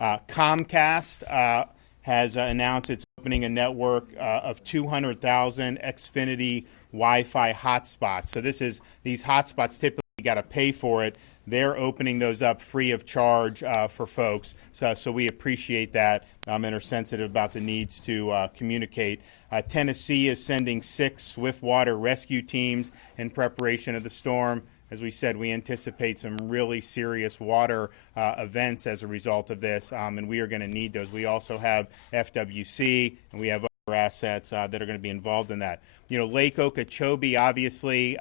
Comcast has announced it's opening a network of 200,000 Xfinity Wi-Fi hotspots. So these hotspots typically got to pay for it. They're opening those up free of charge for folks. So we appreciate that and are sensitive about the needs to communicate. Tennessee is sending 6 swiftwater rescue teams in preparation of the storm. As we said, we anticipate some really serious water events as a result of this, and we are going to need those. We also have FWC, and we have other assets that are going to be involved in that. You know, Lake Okeechobee obviously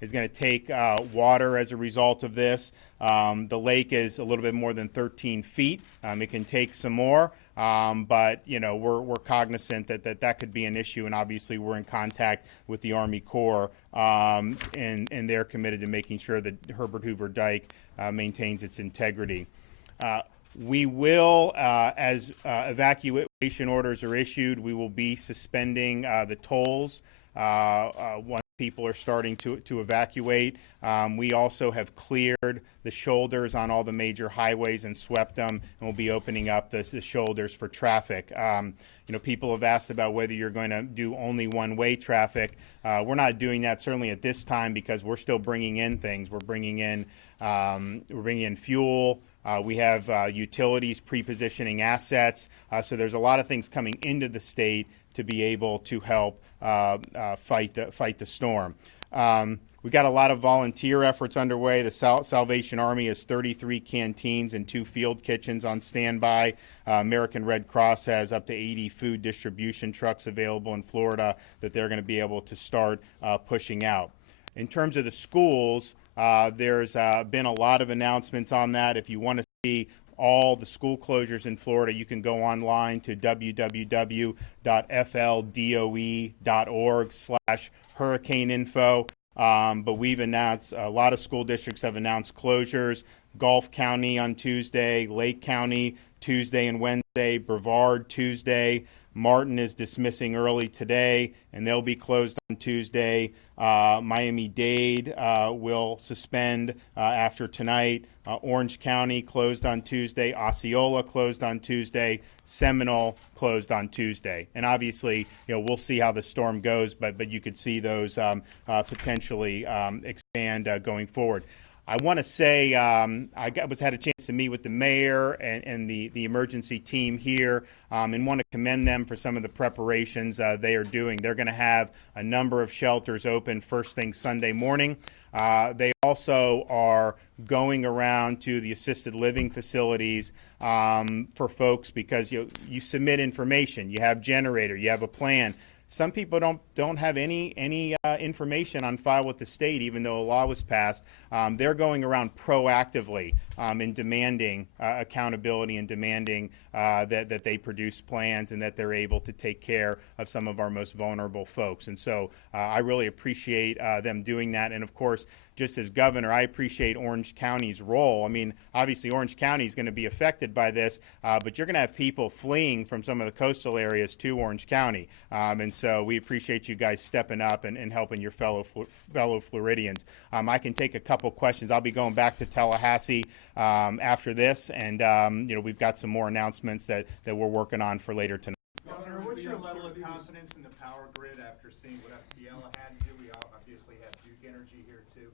is going to take water as a result of this. The lake is a little bit more than 13 feet. It can take some more, but you know we're cognizant that could be an issue, and obviously we're in contact with the Army Corps, and they're committed to making sure that Herbert Hoover Dike maintains its integrity. We will, as evacuation orders are issued, we will be suspending the tolls once people are starting to evacuate. We also have cleared the shoulders on all the major highways and swept them, and we'll be opening up the shoulders for traffic. You know, people have asked about whether you're going to do only one-way traffic. We're not doing that certainly at this time because we're still bringing in things. We're bringing in fuel. We have utilities pre-positioning assets. So there's a lot of things coming into the state to be able to help fight the storm. We've got a lot of volunteer efforts underway. The Salvation Army has 33 canteens and 2 field kitchens on standby. American Red Cross has up to 80 food distribution trucks available in Florida that they're going to be able to start pushing out. In terms of the schools, there's been a lot of announcements on that. If you want to see all the school closures in Florida, you can go online to www.fldoe.org/hurricaneinfo. But we've announced, a lot of school districts have announced closures. Gulf County on Tuesday, Lake County Tuesday and Wednesday, Brevard Tuesday. Martin is dismissing early today, and they'll be closed on Tuesday. Miami-Dade will suspend after tonight. Orange County closed on Tuesday. Osceola closed on Tuesday. Seminole closed on Tuesday. And obviously, you know, we'll see how the storm goes, but you could see those potentially expand going forward. I want to say had a chance to meet with the mayor and the emergency team here, and want to commend them for some of the preparations they are doing. They're going to have a number of shelters open first thing Sunday morning. They also are going around to the assisted living facilities for folks because you submit information, you have generator, you have a plan. Some people don't have any information on file with the state, even though a law was passed. They're going around proactively and demanding accountability and demanding that they produce plans and that they're able to take care of some of our most vulnerable folks. And so I really appreciate them doing that. And of course, just as governor, I appreciate Orange County's role. I mean, obviously Orange County is going to be affected by this, but you're going to have people fleeing from some of the coastal areas to Orange County. And so we appreciate you guys stepping up and helping your fellow Floridians. I can take a couple questions. I'll be going back to Tallahassee after this, and we've got some more announcements that we're working on for later tonight. Governor, what's your level of confidence in the power grid after seeing what FPL had to do? We obviously have Duke Energy here too.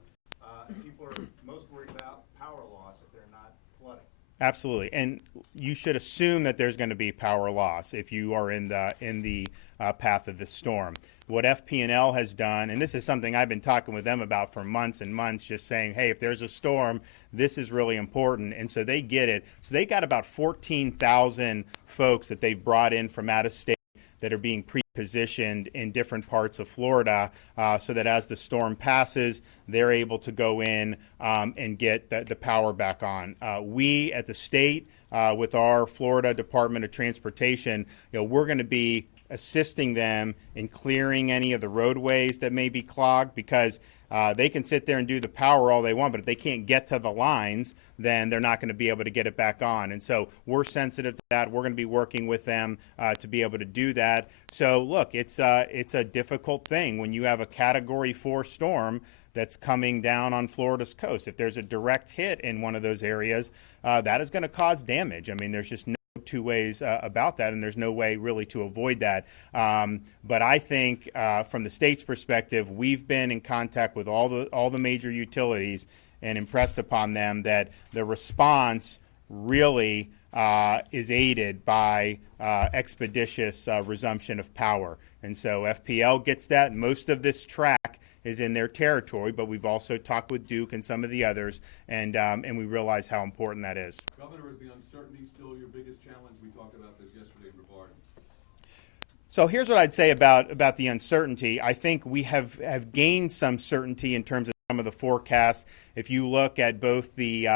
People are most worried about power loss if they're not flooding. Absolutely, and you should assume that there's going to be power loss if you are in the path of this storm. What FP&L has done, and this is something I've been talking with them about for months and months, just saying, hey, if there's a storm, this is really important, and so they get it. So they got about 14,000 folks that they've brought in from out of state that are being pre-positioned in different parts of Florida so that as the storm passes, they're able to go in and get the power back on. We at the state, with our Florida Department of Transportation, we're going to be assisting them in clearing any of the roadways that may be clogged because They can sit there and do the power all they want, but if they can't get to the lines, then they're not going to be able to get it back on. And so we're sensitive to that. We're going to be working with them to be able to do that. So look, it's a difficult thing when you have a Category 4 storm that's coming down on Florida's coast. If there's a direct hit in one of those areas, that is going to cause damage. I mean, there's just no two ways about that, and there's no way really to avoid that. But I think from the state's perspective, we've been in contact with all the major utilities and impressed upon them that the response really is aided by expeditious resumption of power. And so FPL gets that. Most of this track is in their territory, but we've also talked with Duke and some of the others, and we realize how important that is. Governor, is the uncertainty still your biggest challenge? We talked about this yesterday in Brevard. So here's what I'd say about the uncertainty. I think we have gained some certainty in terms of some of the forecasts. If you look at both the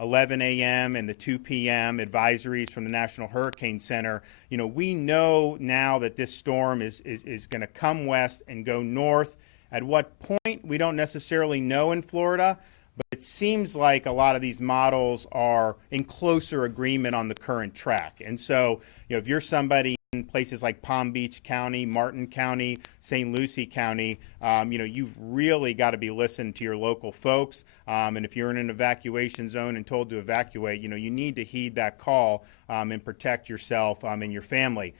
11 a.m. and the 2 p.m. advisories from the National Hurricane Center, we know now that this storm is going to come west and go north. At what point, we don't necessarily know in Florida, but it seems like a lot of these models are in closer agreement on the current track. And so, if you're somebody in places like Palm Beach County, Martin County, St. Lucie County, you've really got to be listening to your local folks. And if you're in an evacuation zone and told to evacuate, you need to heed that call and protect yourself and your family.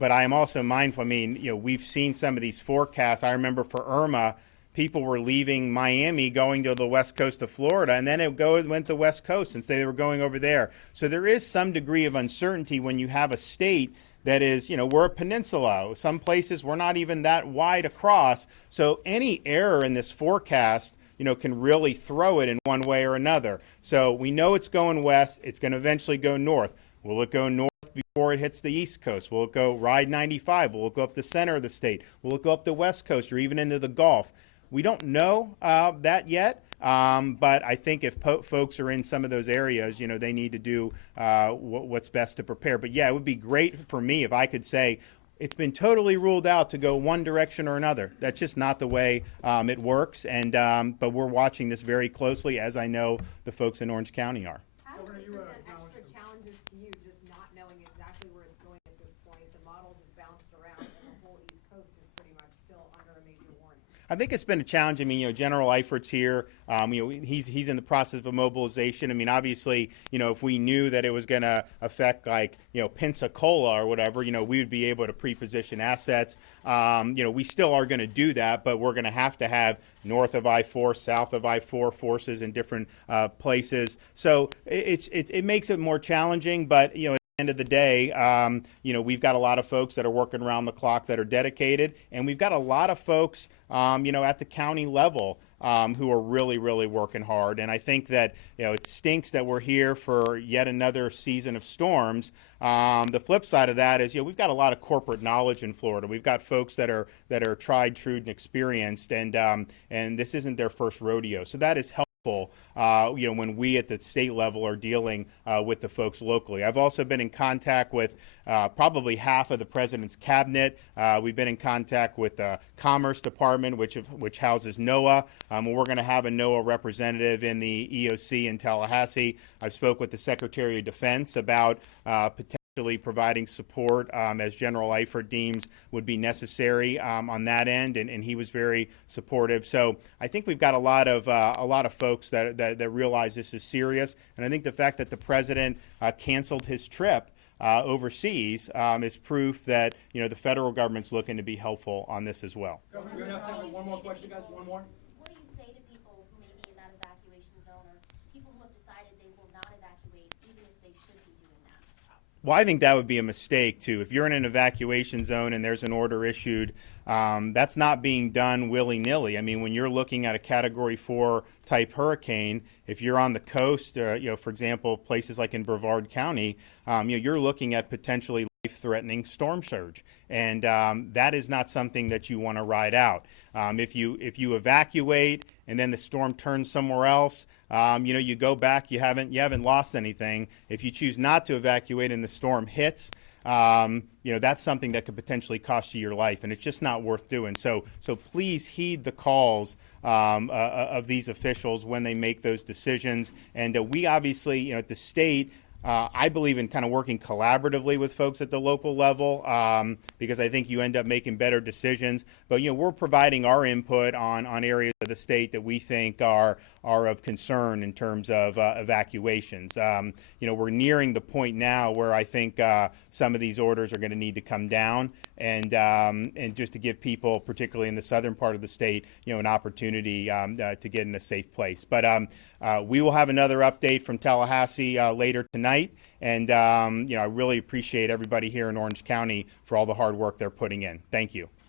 But I am also mindful, we've seen some of these forecasts. I remember for Irma, people were leaving Miami going to the west coast of Florida, and then it went to the west coast and say they were going over there. So there is some degree of uncertainty when you have a state that is, we're a peninsula. Some places we're not even that wide across. So any error in this forecast, can really throw it in one way or another. So we know it's going west. It's going to eventually go north. Will it go north before it hits the East Coast? Will it go ride 95? Will it go up the center of the state? Will it go up the West Coast or even into the Gulf? We don't know that yet, but I think if folks are in some of those areas, they need to do what's best to prepare. But yeah, it would be great for me if I could say it's been totally ruled out to go one direction or another. That's just not the way it works. And but we're watching this very closely, as I know the folks in Orange County are. How does it present extra challenges to you, just not knowing exactly where it's going at this point? The models have bounced around, and the whole East Coast is pretty much still under a major warning. I think it's been a challenge. General Eifert's here. He's in the process of mobilization. Obviously, if we knew that it was going to affect Pensacola or whatever, we would be able to pre-position assets. We still are going to do that, but we're going to have north of I-4, south of I-4 forces in different places. So it makes it more challenging, but at the end of the day, we've got a lot of folks that are working around the clock that are dedicated, and we've got a lot of folks, at the county level who are really, really working hard. And I think that, it stinks that we're here for yet another season of storms. The flip side of that is, we've got a lot of corporate knowledge in Florida. We've got folks that are tried, true, and experienced, and this isn't their first rodeo. So that is helpful. When we at the state level are dealing with the folks locally. I've also been in contact with probably half of the president's cabinet. We've been in contact with the Commerce Department, which houses NOAA. We're going to have a NOAA representative in the EOC in Tallahassee. I spoke with the Secretary of Defense about potentially providing support as General Eifert deems would be necessary on that end, and he was very supportive. So I think we've got a lot of folks that realize this is serious, and I think the fact that the president canceled his trip overseas is proof that the federal government's looking to be helpful on this as well. Governor, we're going to have time for one more question, guys. One more. What do you say to people who may be in that evacuation zone, or people who have decided they will not evacuate even if they should be doing that? Well, I think that would be a mistake, too. If you're in an evacuation zone and there's an order issued, that's not being done willy-nilly. When you're looking at a Category 4 type hurricane, if you're on the coast, for example, places like in Brevard County, you're looking at potentially life-threatening storm surge, and that is not something that you want to ride out. If you evacuate and then the storm turns somewhere else, you go back, you haven't lost anything. If you choose not to evacuate and the storm hits, that's something that could potentially cost you your life, and it's just not worth doing. So please heed the calls of these officials when they make those decisions. And we obviously, at the state, I believe in kind of working collaboratively with folks at the local level, because I think you end up making better decisions. But we're providing our input on areas of the state that we think are of concern in terms of evacuations. We're nearing the point now where I think some of these orders are going to need to come down, and just to give people, particularly in the southern part of the state, an opportunity to get in a safe place. But we will have another update from Tallahassee later tonight, and I really appreciate everybody here in Orange County for all the hard work they're putting in. Thank you.